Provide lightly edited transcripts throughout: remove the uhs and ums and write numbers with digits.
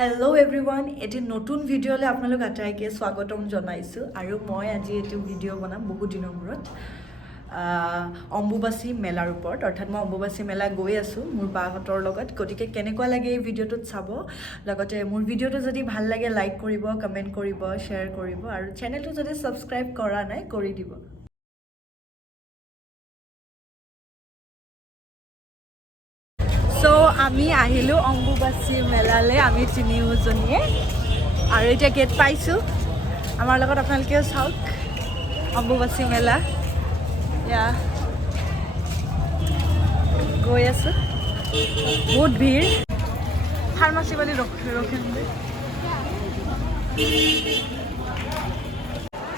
Hello everyone, এটি নতুন ভিডিওলে আপোনালোক আটাইকে স্বাগতম জনাইছো আৰু মই আজি এটি ভিডিও বনাম বহুত দিনৰ মূৰত অম্বুবাচী মেলাৰ ওপৰত অৰ্থাৎ মই অম্বুবাচী মেলা গৈ আছো মোৰ বাহঁতৰ লগত গতিকে কেনেকুৱা লাগে এই ভিডিওটোত চাব লগতে মোৰ ভিডিওটো যদি ভাল লাগে লাইক কৰিব কমেন্ট কৰিব শেয়াৰ কৰিব আৰু চেনেলটো যদি সাবস্ক্ৰাইব কৰা নাই কৰি দিব So আমি আহিলো অম্বুবাচী মেলালে আমি তিনিওজনীয়ে আৰু এতিয়া গেট পাইছো আমাৰ লগত আপোনালোকেও চাওক অম্বুবাচী মেলা ইয়া গৈ আছো বহুত ভিৰ ফাৰ্মাচী বুলি ৰখিম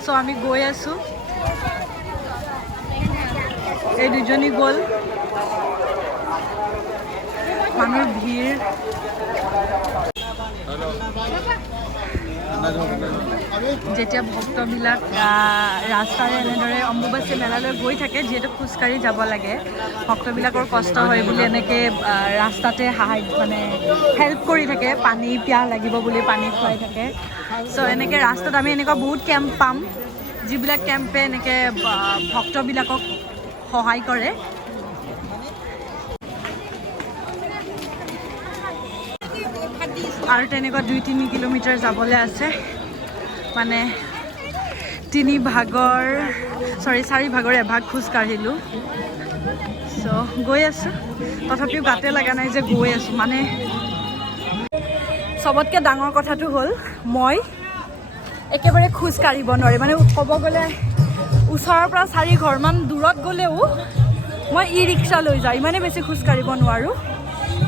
so আমি গৈ আছো এই দুজনী গ'ল মানুহ ভিৰ যেতিয়া ভক্তবিলাক ৰাস্তাৰে এনেদৰে অম্বুবাচী মেলালৈ গৈ থাকে যিহেতু খোজকাঢ়ি যাব লাগে ভক্তবিলাকৰ কষ্ট হয় বুলি এনেকৈ ৰাস্তাতে সহায় মানে হেল্প কৰি থাকে পানী পিয়াহ লাগিব বুলি পানী খুৱাই থাকে চ' এনেকৈ ৰাস্তাত আমি এনেকুৱা বহুত কেম্প পাম যিবিলাক কেম্পে এনেকৈ ভক্তবিলাকক সহায় কৰে আৰু তেনেকুৱা 2-3 কিলোমিটাৰ যাবলৈ আছে মানে 4 ভাগৰ এভাগ খোজ কাঢ়িলোঁ চ' গৈ আছোঁ তথাপিও গাতে লগা নাই যে গৈ আছোঁ মানে চবতকৈ ডাঙৰ কথাটো হ'ল মই একেবাৰে খোজ কাঢ়িব নোৱাৰি মানে ক'ব গ'লে ওচৰৰ পৰা 4 ঘৰমান দূৰত গ'লেও মই ই ৰিক্সা লৈ যাওঁ ইমানেই বেছি খোজ কাঢ়িব নোৱাৰোঁ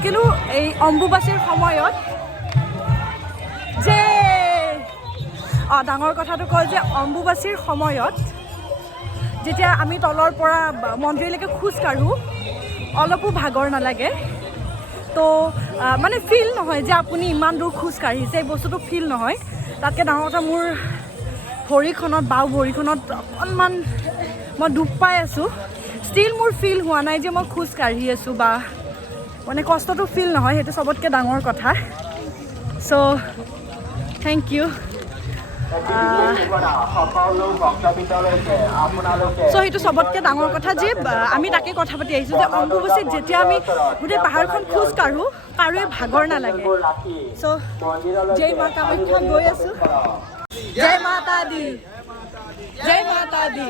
কিন্তু এই অম্বুবাচীৰ সময়ত যে ডাঙৰ কথাটো কয় যে অম্বুবাচীৰ সময়ত যেতিয়া আমি তলৰ পৰা মন্দিৰলৈকে খোজ কাঢ়োঁ অলপো ভাগৰ নালাগে তো মানে ফিল নহয় যে আপুনি ইমান দূৰ খোজ কাঢ়িছে এই বস্তুটো ফিল নহয় তাতকৈ ডাঙৰ কথা মোৰ বাওঁ ভৰিখনত অকণমান মই দুখ পাই আছোঁ ষ্টিল মোৰ ফিল হোৱা নাই যে মই খোজ কাঢ়ি আছোঁ বা মানে কষ্টটো ফিল নহয় সেইটো চবতকৈ ডাঙৰ কথা চ' থেংক ইউ চ' সেইটো চবতকৈ ডাঙৰ কথা যে আমি তাকে কথা পাতি আহিছোঁ যে অম্বুবাচীত যেতিয়া আমি গোটেই পাহাৰখন খোজ কাঢ়োঁ কাৰোৱে ভাগৰ নালাগে চ' জয় মা কামাখ্যা গৈ আছোঁ জয় মাতা দি জয় মাতা দি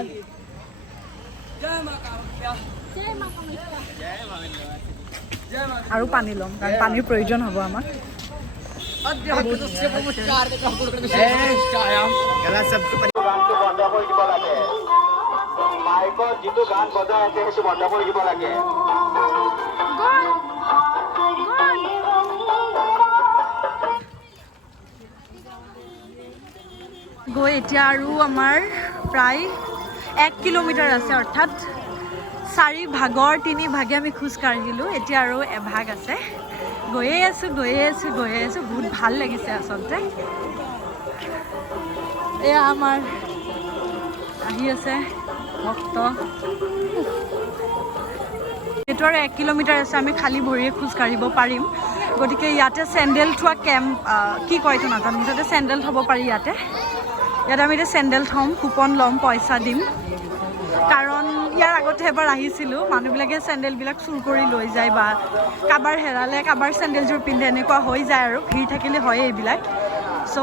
আৰু পানী ল'ম কাৰণ পানীৰ প্ৰয়োজন হ'ব আমাক যিটো গান বজাই আছে সেইটো বন্ধ কৰি দিব লাগে গৈ এতিয়া আৰু আমাৰ প্ৰায় 1 কিলোমিটাৰ আছে অৰ্থাৎ 4 ভাগৰ 3 ভাগে আমি খোজ কাঢ়িলোঁ এতিয়া আৰু এভাগ আছে গৈয়ে আছোঁ বহুত ভাল লাগিছে আচলতে এয়া আমাৰ আহি আছে ভক্ত এইটো আৰু 1 কিলোমিটাৰ আছে আমি খালী ভৰিয়ে খোজ কাঢ়িব পাৰিম গতিকে ইয়াতে চেণ্ডেল থোৱা কেম্প কি কয় এইটো নাজানো মুঠতে চেণ্ডেল থ'ব পাৰি ইয়াতে আমি এতিয়া চেণ্ডেল থ'ম কুপন ল'ম পইচা দিম কাৰণ ইয়াৰ আগতে এবাৰ আহিছিলোঁ মানুহবিলাকে চেণ্ডেলবিলাক চুৰ কৰি লৈ যায় বা কাৰোবাৰ হেৰালে কাৰোবাৰ চেণ্ডেলযোৰ পিন্ধে এনেকুৱা হৈ যায় আৰু ভিৰ থাকিলে হয় এইবিলাক চ'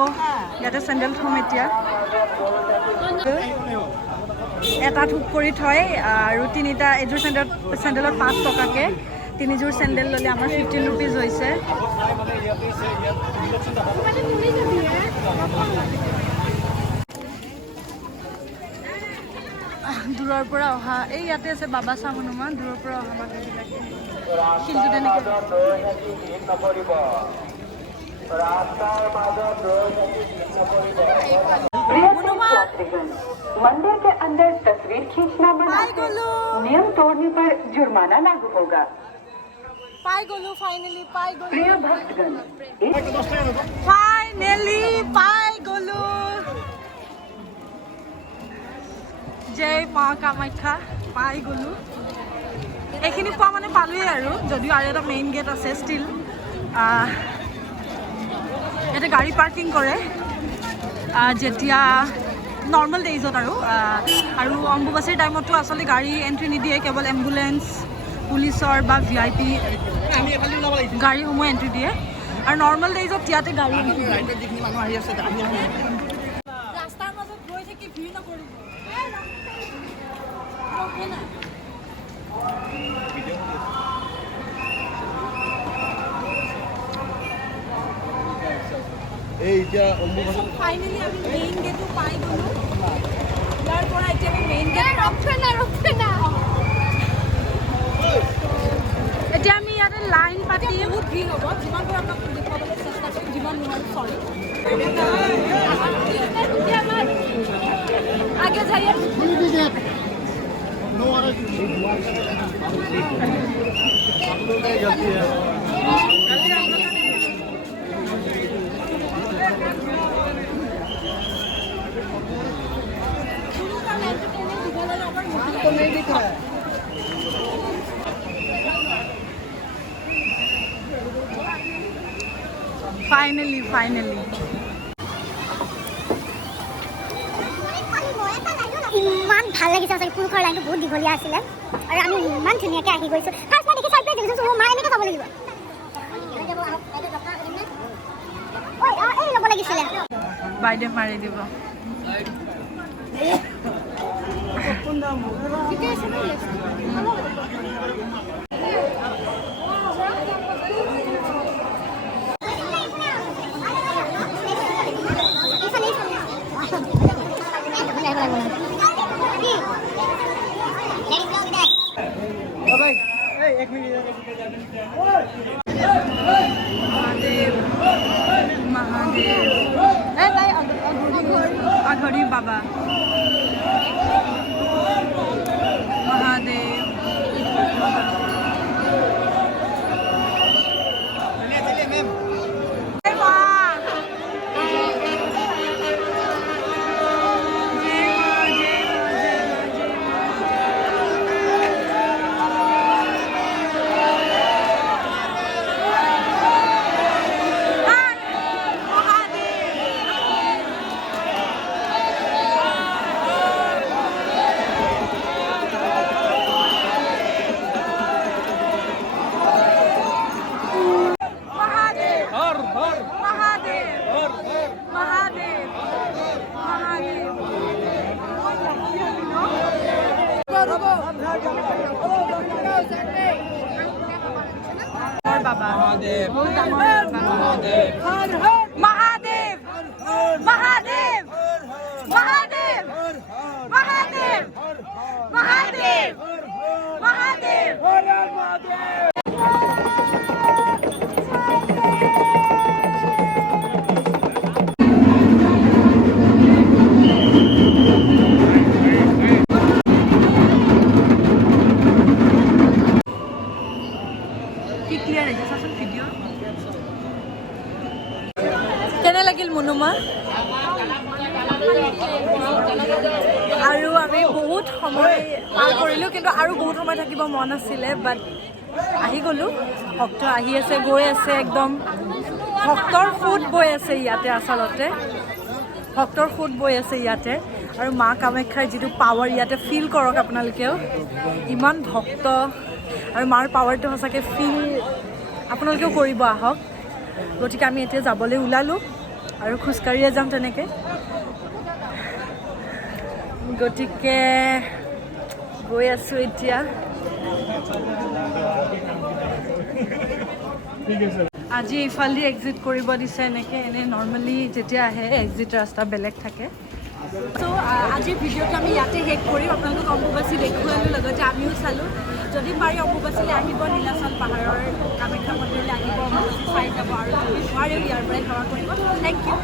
ইয়াতে চেণ্ডেল থ'ম এতিয়া এটা থোক কৰি থয় আৰু 3টা এযোৰ চেণ্ডেলত 5 টকাকৈ 3যোৰ চেণ্ডেল ল'লে আমাৰ 15 ৰুপিজ হৈছে দূৰৰ পৰা অহা এই ইয়াতে আছে বাবা চাম হনুমান দূৰৰ পৰা অহা মানুহবিলাকে শিলটো তেনেকৈ मंदिर के अंदर तस्वीर खींचना मना है नियम तोड़ने पर जुर्माना लागू होगा फाइनली प्रिय भक्तगण पाई गलो जय माँ कामाख्या पाई गलो এইখিনি পোৱা মানে পালোৱেই আৰু যদিও আৰু এটা মেইন গেট আছে ষ্টিল ইয়াতে গাড়ী পাৰ্কিং কৰে যেতিয়া নৰ্মেল ডেইজত আৰু অম্বুবাচীৰ টাইমততো আচলতে গাড়ী এণ্ট্ৰি নিদিয়ে, কেৱল এম্বুলেঞ্চ, পুলিচৰ বা VIP গাড়ীসমূহ এণ্ট্ৰি দিয়ে। আৰু নৰ্মেল ডেইজত ইয়াতে গাড়ী ৰাস্তাৰ মাজত গৈ থাকি ভিৰ নকৰিব। ফাইনেলি আমি মেইন গেটটো পাই গ'লোঁ। ইয়াৰ পৰা এতিয়া আমি মেইন গেট এতিয়া আমি ইয়াতে লাইন পাতি বহুত ভিৰ হ'ব। যিমান দূৰ আপোনাক দেখুৱাবলৈ চেষ্টা কৰিম, যিমান নোৱাৰোঁ চৰি আগে যাইয়ে ফাইনেলি ইমান ভাল লাগিছে সঁচাকৈ। পুৰুষৰ লাইনটো বহুত দীঘলীয়া আছিলে আৰু আমি ইমান ধুনীয়াকৈ আহি গৈছোঁ। ফাৰ্ষ্ট মই দেখি চাৰ্প্ৰাইজ দেখিছোঁ, মা এনেকৈ যাব লাগিব। এই ল'ব লাগিছিলে, বাইদেউ মাৰি দিব। महादेव अघड़ी बाबा महादेव बाबा महादेव महादेव महादेव महादेव महादेव महादेव महादेव महादेव কেনে লাগিল মনুমা? আৰু আমি বহুত সময় পাৰ কৰিলোঁ, কিন্তু আৰু বহুত সময় থাকিব মন আছিলে, বাট আহি গ'লোঁ। ভক্ত আহি আছে, গৈ আছে, একদম ভক্তৰ সোঁত বৈ আছে ইয়াতে। আচলতে ভক্তৰ সোঁত বৈ আছে ইয়াতে। আৰু মা কামাখ্যাৰ যিটো পাৱাৰ ইয়াতে ফিল কৰক আপোনালোকেও। ইমান ভক্ত আৰু মাৰ পাৱাৰটো সঁচাকৈ ফিল আপোনালোকেও কৰিব আহক। গতিকে আমি এতিয়া যাবলৈ ওলালোঁ আৰু খোজকাঢ়িয়ে যাম তেনেকৈ। গতিকে গৈ আছোঁ এতিয়া। আজি এইফালেদি এক্সিট কৰিব দিছে এনেকৈ। এনে নৰ্মেলি যেতিয়া আহে এক্সিট ৰাস্তা বেলেগ থাকে। চ' আজিৰ ভিডিঅ'টো আমি ইয়াতে শেষ কৰিম। আপোনালোকক অম্বুবাচী দেখুৱালোঁ, লগতে আমিও চালোঁ। যদি পাৰি অম্বুবাচীলৈ আহিব, নীলাচল পাহাৰৰ কামাখ্যা মন্দিৰলৈ আহিব, অম্বুবাচী চাই যাব। আৰু যদি নোৱাৰেও ইয়াৰ পৰাই সেৱা কৰিব। Thank U.